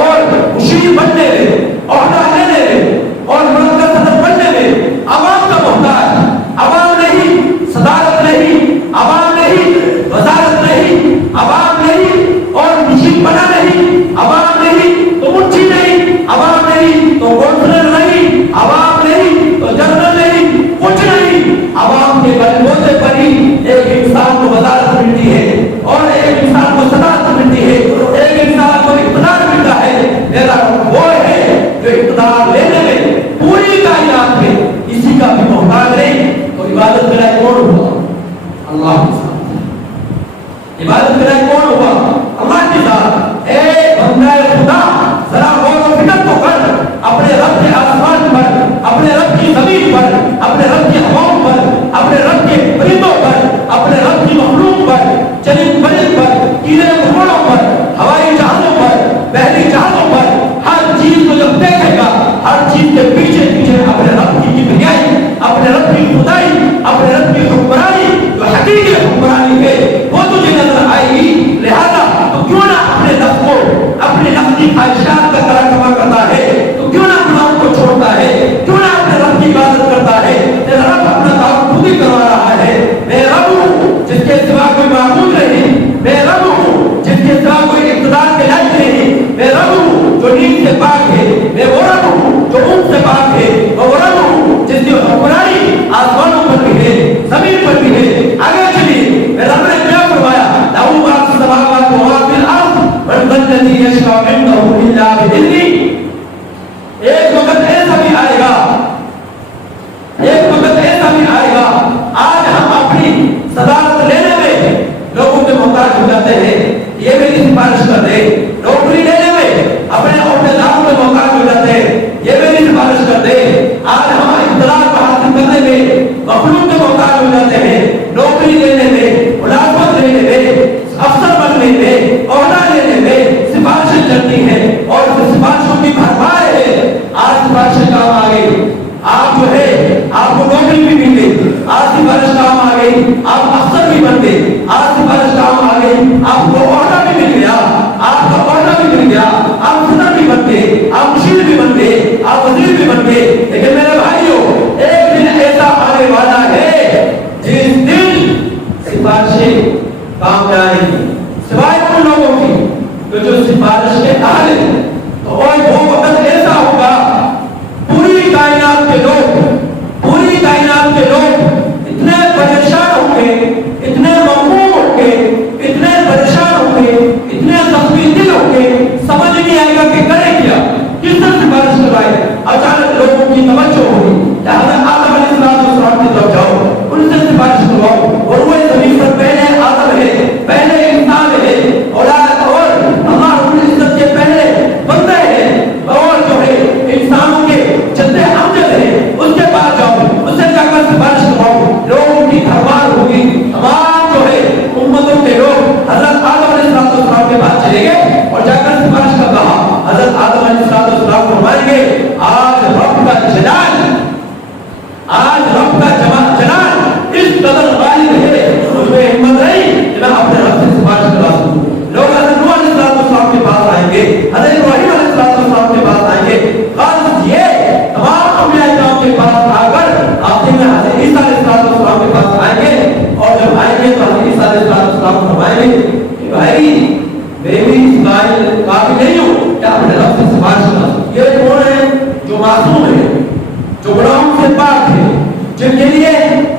اور مشیر بننے میں، عہدہ لینے میں اور ملک کا صدر بننے میں عوام کا محتاج. عوام نہیں، صدارت نہیں، عوام نہیں، وزارت نہیں، عوام نہیں اور مشیر بنا نہیں، عوام نہیں تو منشی نہیں، عوام نہیں تو کونسلر نہیں، عوام نہیں تو جنرل نہیں، کچھ نہیں. عوام کے بلبوتے پر ہی ایک انسان کو وزارت ملتی ہے اور ایک انسان کو صدارت ملتی ہے، ایک انسان کو اقتدار ملتا ہے. میرا وہ ہے جو اقتدار لینے میں پوری کائنات میں کسی کا بھی محتاج نہیں. تو عبادت کے لائق کون ہوا؟ اللہ کے ساتھ. عبادت کے لائق کون ہوا؟ اللہ کے ساتھ. اے بندہ خدا ذرا غور و فکر تو کر اپنے رب کے آسمان پر، اپنے رب کی زمین پر، اپنے رب کی ہواؤں پر، اپنے رب کے پرندوں پر، اپنے رب کی مخلوق پر، چرند پرند پر، کیڑے مکوڑوں پر، ہوائی جہازوں پر، بحری جہازوں پر. ہر چیز کو جب دیکھے گا ہر چیز کے پیچھے پیچھے اپنے رب کی کبریائی، اپنے رب کی خدائی، اپنے رب کی حکمرانی جو حقیقی حکمرانی ہے وہ تجھے نظر آئے گی. لہذا تو کیوں نہ اپنے نفس کو، اپنے نفس کی خواہشات کا تراکمہ کرتا ہے، تو کیوں نہ گناہوں کو چھوڑتا ہے، کیوں نہ اپنے رب کی عبادت کرتا ہے. تیرا صفات ہیں جن کے لیے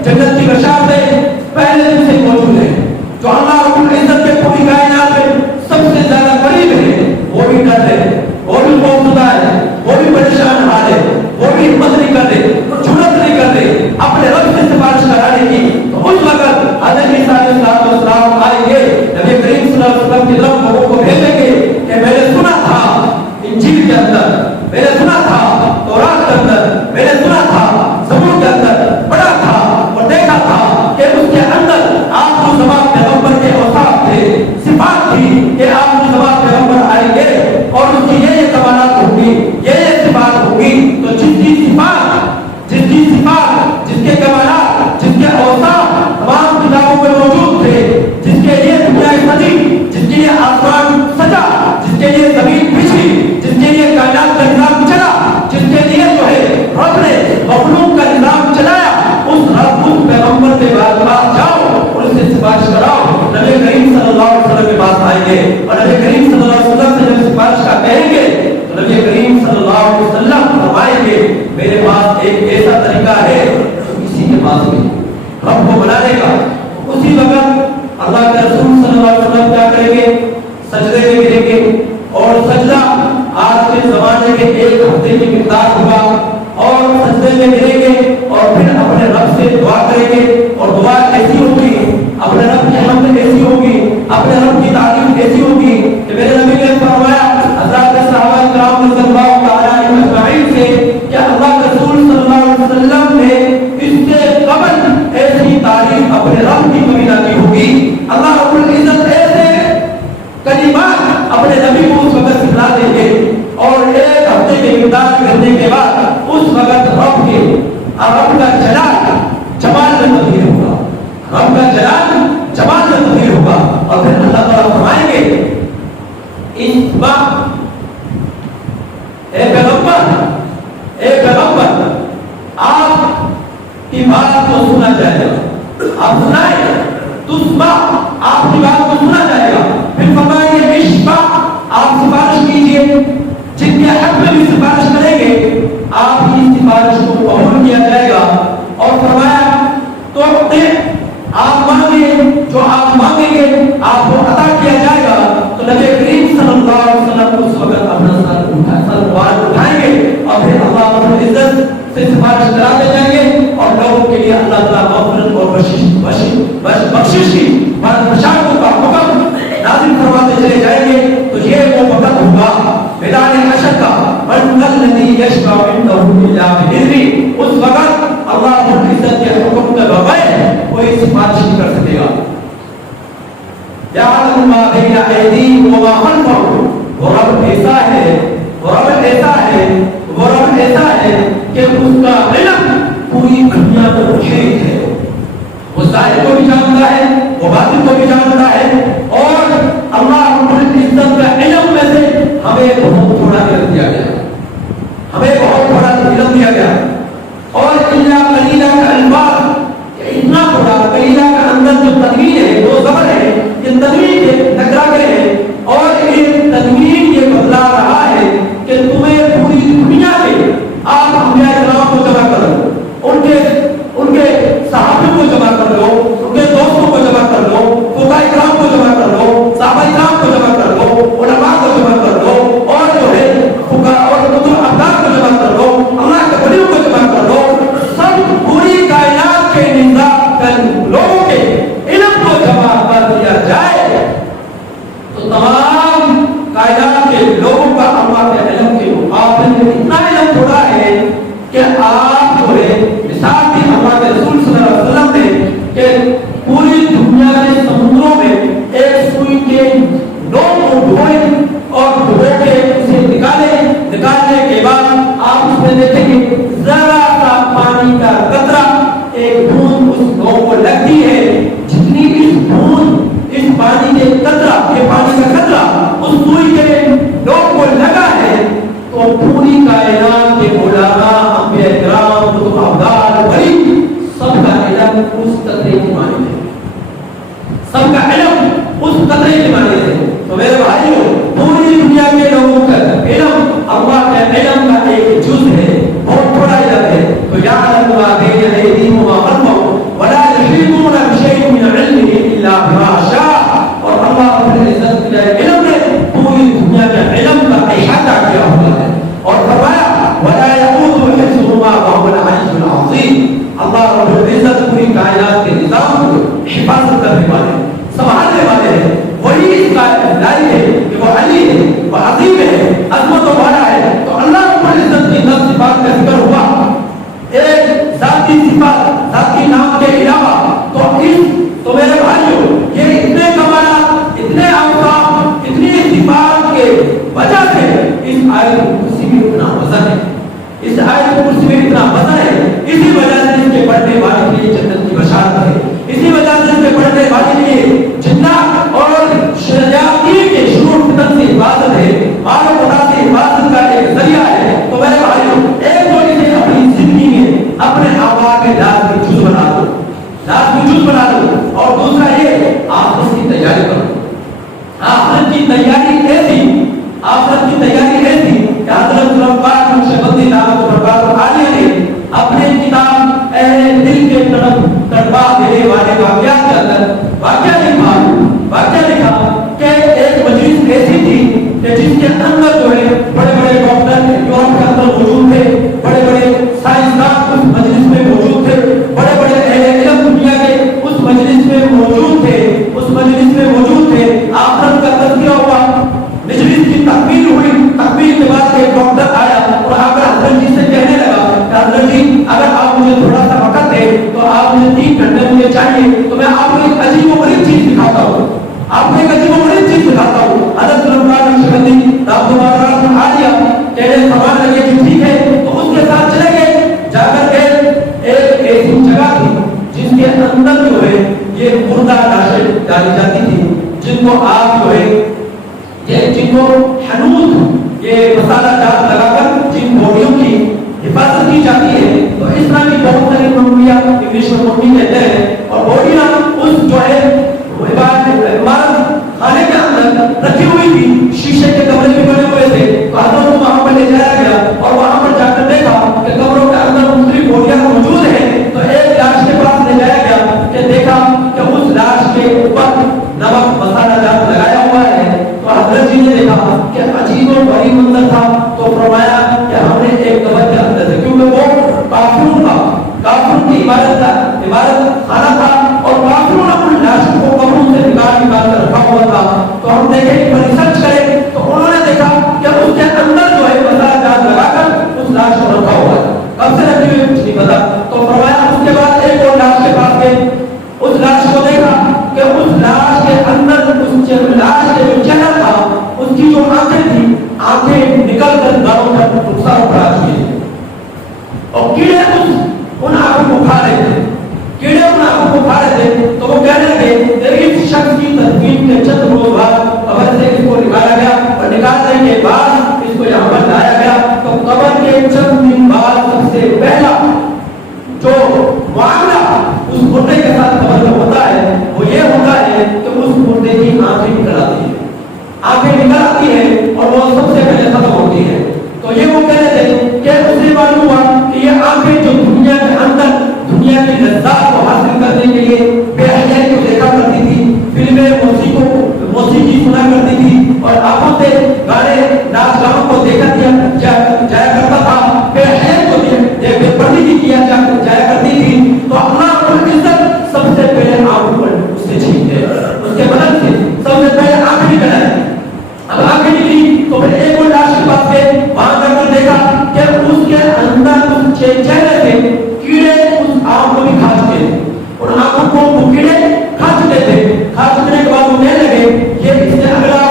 جنت کی بشارتیں پہلے دن سے موجود ہیں، جو اللہ رب العزت کے پوری کائنات میں سب سے زیادہ قریب ہے، وہ بھی ڈر ہے، وہ بھی خوفزدہ ہے، وہ بھی پریشان حال ہے، وہ بھی ہمت نہیں کرتے، جرأت نہیں کرتے اپنے رب سے سفارش کرانے کی. تو اس وقت حضرت عیسیٰ علیہ السلام آئیں گے، نبی کریم صلی اللہ علیہ وسلم کی طرف لوگوں کو بھیجیں گے کہ میں نے سنا تھا انجیل کے اندر، میں نے سنا تھا تورات کے اندر، میں نے سنا تھا زبور کے اندر، پڑھا تھا اور دیکھا تھا کہ اس کے اندر آپ کو زمان پیغمبر کے اوصاف تھے، صفات تھی کہ آپ کو زمان پیغمبر آئیں گے اور اس کی یہ کمالات ہوں گی، یہ صفات ہوں گی. تو جس کی صفات، جس کے کمالات، جس کے اوصاف تمام کتابوں میں موجود تھے، جس کے لیے دنیا سجی، جس کے لیے آسمان سجا، جس کے لیے زمین بچھی، جس کے لیے کائنات کا نظام چلا، جس کے لیے جو ہے رب نے مخلوق کا نظام چلایا، اس رب اس پیغمبر کے پاس جاؤ اور اس سے سفارش کراؤ. نبی کریم صلی اللہ علیہ وسلم کے پاس آئیں گے اور نبی کریم صلی اللہ علیہ وسلم سے جب سفارش کا کہیں گے تو نبی کریم صلی اللہ علیہ وسلم فرمائیں گے میرے پاس ایک ایسا طریقہ ہے جو کسی کے پاس نہیں، رب کو بنانے کا. اسی وقت اللہ کے رسول صلی اللہ علیہ وسلم کیا کریں گے؟ سجدے میں گریں گے اور سجدہ آج کے زمانے کے ایک ہفتے کی مقدار ہوگا اور سجدے میں گریں گے اور پھر اپنے رب سے دعا کریں گے اور دعا ایسی ہوگی، اپنے رب کی حمد ایسی ہوگی، اپنے رب کی تعریف ایسی ہوگی کہ میرے نبی نے فرمایا حضرات صحابہ کرام رضی اللہ تعالیٰ عنہم اجمعین سے کہ اللہ کے رسول صلی اللہ علیہ وسلم نے اس سے قبل ایسی تعریف اپنے رب کی کبھی نہ کی ہوگی. اللہ رب العزت ایسے کلمات اپنے نبی کو اس وقت سکھلا دیں گے اور ایک ہفتے کے مقدار کرنے کے بعد اس وقت رب کا جلال جمال میں تبدیل ہوگا، رب کا جلال جمال میں تبدیل ہوگا اور پھر اللہ تعالیٰ فرمائیں گے اے پیغمبر آپ کی بات کو سنا جائے گا، آپ سنائیں تسمع، آپ کی بات کو سنا جائے گا. پھر فرمائیں گے اشفع، آپ سفارش کیجئے، جن کے حق میں بھی سفارش کریں گے آپ کی سفارش کو قبول کیا جائے گا. اور فرمایا تو آپ مانگے، جو آپ مانگیں گے آپ کو عطا کیا جائے گا. تو نبی کریم صلی اللہ علیہ وسلم اس وقت اپنا سر مبارک اٹھائیں گے اور پھر اللہ رب العزت سے سفارش کراتے جائیں گے اور لوگوں کے لیے اللہ تعالیٰ مغفرت اور بخشش کی بشارتوں کا حکم نازل فرماتے چلے جائیں گے. تو یہ وہ وقت ہوگا میدان حشر کا، من الذی یشفع عنده الا بإذنہ. اس وقت اللہ رب العزت کے حکم کے بغیر کوئی سفارش نہیں کر سکے گا. یعلم ما بین ایدیہم وما خلفہم، وہ رب ایسا ہے، وہ رب ایسا ہے، وہ رب ایسا ہے کہ اس کا علم پوری دنیا میں محیط ہے. وہ ظاہر کو بھی جانتا ہے، وہ باطن کو بھی جانتا ہے. اور اللہ رب العزت کا علم میں سے ہمیں بہت تھوڑا علم دیا گیا، ہمیں بہت تھوڑا علم دیا گیا. اور الا قلیلا کا الفاظ، اتنا تھوڑا قلیلا کا اندر جو تنوین ہے، دو زبر ہے، یہ تنوین کے نکرہ ہے اور یہ تنوین یہ بتلا رہا ہے کہ تمہیں پوری دنیا میں آپ انبیاء کرام کو جمع کر لو، ان کے صحابیوں کو جمع کر لو، ان کے دوستوں کو جمع کر لو، فقہاء کرام کو جمع کر لو، صحابہ کرام کو جمع کر لو، علماء کو جمع کر لو اور جو ہے فقہاء اور کتب احکام کو جمع کر لو، اللہ کے ولیوں کو جمع کر لو. سب پوری کائنات کے لوگوں کے علم کو جمع کر دیا جائے تو تمام کائنات کے لوگوں کا اللہ کے علم کے مقابلے میں اتنا علم تھوڑا ہے کہ آپ جو ہے مثال دی اللہ کے رسول صلی اللہ علیہ وسلم نے کہ پوری دنیا کے سمندروں میں ایک سوئی کے نوک کو ڈھوئیں اور ڈھو کے اسے نکالنے کے بعد آپ اس میں دیکھیں گے ذرا سا پانی کا قطرہ ایک بوند اس نوک کو لگتی ہے. جتنی اس بوند اس پانی کے قطرہ، یہ پانی کا قطرہ اس سوئی کے نوک کو لگا ہے تو پوری کائنات کے علماء، انبیاء کرام، کتب ابدال، ولی سب کا علم اس قطرے کی مانند ہے، سب کا علم اس قطرے کی مانند ہے. تو میرے بھائیوں، پوری دنیا کے لوگوں کا علم اللہ کے علم کا ایک جز ہے، بہت تھوڑا علم ہے. تو یعلم حفاظت کرنے والے, سنبھالنے والے ہیں. وہی اس کا لائی ہے کہ وہ علی ہے, وہ عظیم ہے, عظمت و بالا ہے. تو اللہ رب العزت کی 10 صفات کا ذکر ہوا. ایک ذاتی صفات, ذاتی نام کے علاوہ تو میرے بھائیوں یہ اتنے کمالات, اتنے اوصاف, اتنی صفات کے وجہ سے اس آیت کرسی میں اتنا وزن ہے, اس آیت کرسی میں اتنا وزن ہے. اسی وجہ سے اس کے پڑھنے والے کے لیے جنت کی بشارت ہے. اسی وجہ سے اس کے پڑھنے والے کے لیے جنات اور شیاطین کے شرور فتن سے حفاظت ہے, مال و خدا سے حفاظت کا ایک ذریعہ ہے. تو میرے بھائیوں ایک تو اسے اپنی زندگی میں اپنے آواز میں لازمی جز بنا دو, لازمی جز بنا دو. اور دوسرا یہ آخرت کی تیاری کرو. آخرت کی تیاری ایسی, آخرت کی تیاری ایسی کہ حضرت رباط نقشبندی دعوت برکات عالیہ نے اپنے کتاب اہل دل کے طرف تڑپا دینے والے واقعات کے اندر واقعہ لکھا کہ ایک مجلس ایسی تھی کہ جس کے اندر جو ہے بڑے بڑے ڈاکٹر یورپ کے اندر موجود تھے, بڑے بڑے سائنسدان اس مجلس میں موجود تھے, بڑے بڑے اہل علم دنیا کے اس مجلس میں موجود تھے, اس مجلس میں موجود تھے. آخرت کا تذکرہ ہوا, مجلس کی تکمیل ہوئی. تکمیل کے بعد ایک ڈاکٹر آیا اور آ کر حضرت جی سے کہنے لگا کہ حضرت جی اگر آپ مجھے تھوڑا سا وقت دیں تو آپ مجھے 3 گھنٹے مجھے چاہیے تو میں آپ کو ایک عجیب و غریب چیز دکھاتا ہوں, آپ کو ایک عجیب و غریب چیز دکھاتا ہوں. حضرت رباط نقشبندی دعوت برکات عالیہ کہنے سوال لگے کہ ٹھیک ہے. تو اس کے ساتھ چلے گئے, جا کر کے ایک ایسی جگہ تھی جس کے اندر جو ہے یہ مردہ لاشیں ڈالی جاتی تھی, جن کو آپ جو ہے جن کو حنوط یہ مسالہ جات لگا کر جن بوڈیوں کی حفاظت کی جاتی ہے. تو اس طرح کی بہت ساری ممبریاں انگلش میں ممبری کہتے ہیں, اور بوڈیاں اس جو ہے عمارت خانے کے اندر رکھی ہوئی تھی. شیشے کے کمرے بھی بنے ہوئے تھے. تو حضرت کو وہاں پر لے جایا گیا اور وہاں پر جا کر دیکھا کہ کمروں کے اندر مختلف بوڈیاں موجود ہیں. تو ایک لاش کے پاس لے جایا گیا کہ دیکھا کہ اس لاش کے اوپر نمک مسالہ جات لگایا ہوا ہے. تو حضرت جی نے دیکھا کہ عجیب و غریب منظر تھا. تو فرمایا کہ ہم نے ایک قبر کے اندر سے, کیونکہ وہ کافرون تھا, کافرون کی عبادت خانہ تھا, اور کافرون اپنی لاشوں کو قبروں سے نکال کر رکھا ہوا تھا. تو ہم دیکھیں کہ ریسرچ کرے تو انہوں نے دیکھا کہ اس کے اندر جو ہے مسالہ جات لگا کر اس لاش کو رکھا ہوا ہے. کب سے رکھی ہوئی کچھ نہیں پتا. تو فرمایا اس کے بعد ایک اور لاش کے پاس گئے, اس لاش کو دیکھا کہ اس لاش کے اندر اس لاش کے جو چہرہ تھا اس کی جو آنکھیں تھی, آنکھیں نکل کر گالوں پر رخسار پڑا چکی تھی, اور کیڑے ان آنکھوں کو کھا رہے تھے, کیڑے ان آنکھوں کو کھا رہے تھے. تو وہ کہنے لگے اس شخص کی تدفین کے چند روز بعد قبر سے اس کو نکالا گیا, اور نکالنے کے بعد اس کو یہاں پر لایا گیا. تو قبر کے چند دن بعد سب سے پہلا جو معاملہ اس مردے کے ساتھ قبر میں ہوتا ہے وہ یہ ہوتا ہے کہ اس مردے کی آنکھیں نکل آتی ہیں, آنکھیں نکل آتی ہیں اور وہ سب سے پہلے ختم ہوتی ہے. تو یہ وہ کہہ رہے تھے کہ اسے معلوم ہوا کہ یہ آنکھیں جو دنیا کے اندر دنیا کی لذات کو حاصل کرنے کے لیے بے حیائی کو دیکھا کرتی تھی, فلمیں موسیقی سنا کرتی تھی, اور آنکھوں سے گانے ناچ گانوں کو دیکھا جایا کرتا تھا, بے حیائی کو پڑھنے کیا جایا کرتی تھی. تو اللہ رب العزت سب سے پہلے آنکھوں پر اس سے چھین دے, اس کے بدن سے سب سے پہلے آنکھیں نکل آئی. اب آنکھیں نکلی تو پھر ایک اور لاش کے پاس گئے, وہاں جا کر دیکھا کہ اس کے اندر اس چہرے سے کیڑے اس آنکھ کو بھی کھا چکے تھے, اور آنکھوں کو وہ کیڑے کھا چکے تھے. کھا چکنے کے بعد وہ کہنے لگے یہ اس سے اگلا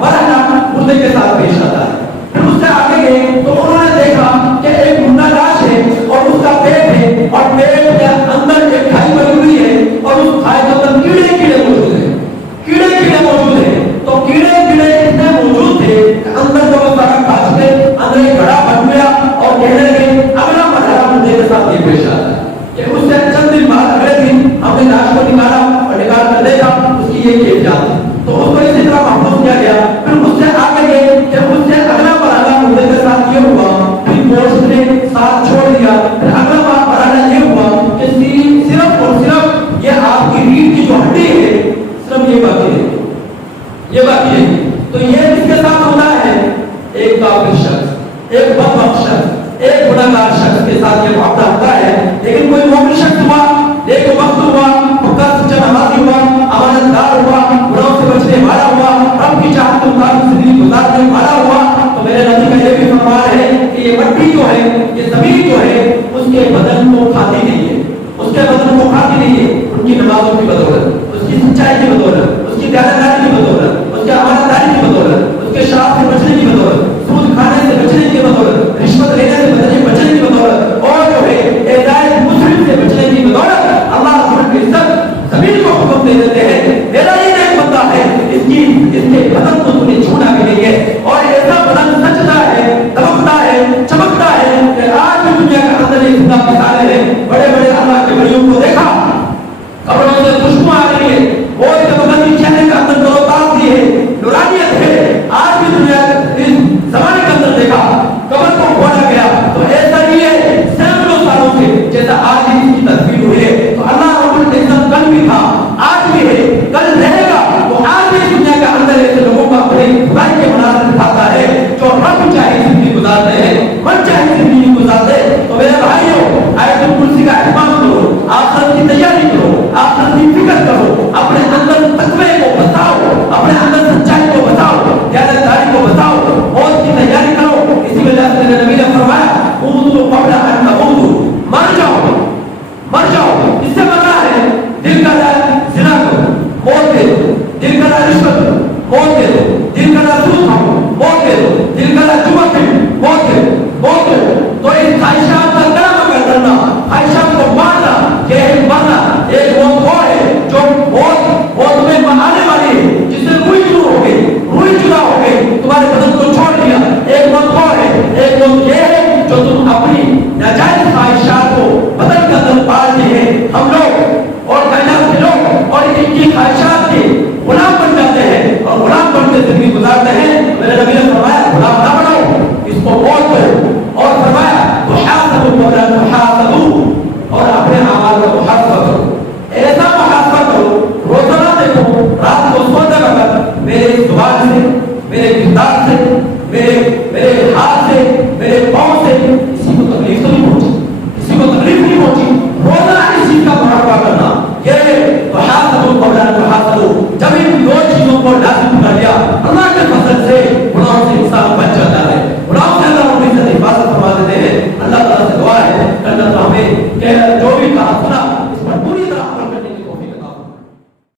مرحلہ مردے کے ساتھ پیش آتا ہے. پھر اس سے آگے گئے تو انہوں نے دیکھا کہ ایک مردہ لاش ہے اور اس کا پیٹ ہے, اور پیٹ کے اندر ایک کھائی بنی ہوئی ہے, اور اس کھائی کے اندر کیڑے موجود ہیں, کیڑے موجود ہیں. تو کیڑے اتنے موجود تھے کہ اندر جو وہ سارا کھا چکے, اندر ایک گڑھا بن گیا, اور کہنے لگے اگلا مرحلہ مردے کے ساتھ یہ پیش آتا ہے کہ اس سے چند دن بعد اگلے دن ہم نے لاش کو نکالا اور نکال کر دیکھا اس کی یہ کیفیات ہے. تو اس کو اسی طرح محفوظ کیا گیا. پھر اس سے آگے گئے کہ اس سے اگلا مرحلہ مردے کے ساتھ یہ ہوا, پھر گوشت نے ساتھ چھوڑ دیا. پھر اگلا مرحلہ یہ ہوا خواہشات کو مارنا، یہ مرنا ایک موت اور ہے جو موت میں آنے والی ہے، جس سے روئی شروع ہو گئی، روئی جدا ہو گئی، تمہارے بدن کو چھوڑ دیا۔ ایک موت اور ہے، ایک موت یہ ہے جو تم اپنی ناجائز خواہشات کو بدن کے اندر پالتے ہیں۔ ہم لوگ اور کائنات کے لوگ اور ان کی خواہشات کے غلام بن جاتے ہیں اور غلام بن کے زندگی گزارتے ہیں۔ میرے نبی نے فرمایا غلام نہ بنو، اس کو موت دو، اور فرمایا تحاسبوا ولا تحاسبوا، اور اپنے اعمال کا محاسبہ کرو، ایسا محاسبہ کرو، روزانہ دیکھو رات کو سوتے وقت میرے زبان سے، میرے کردار سے، میرے ہاتھ سے، میرے پاؤں سے کسی کو تکلیف تو نہیں پہنچی، کسی کو تکلیف نہیں پہنچی۔ روزانہ اس چیز کا مراقبہ کرنا، یہ تحاسبوا ولا تحاسبوا، جب ان دو چیزوں کو لازم کر لیا اللہ کے فضل سے گناہوں سے انسان بچ جاتا ہے، گناہوں سے اللہ اپنی حفاظت فرما دیتے ہیں۔ اللہ تعالیٰ سے دعا ہے کہ اللہ تعالیٰ ہمیں جو بھی کہا سنا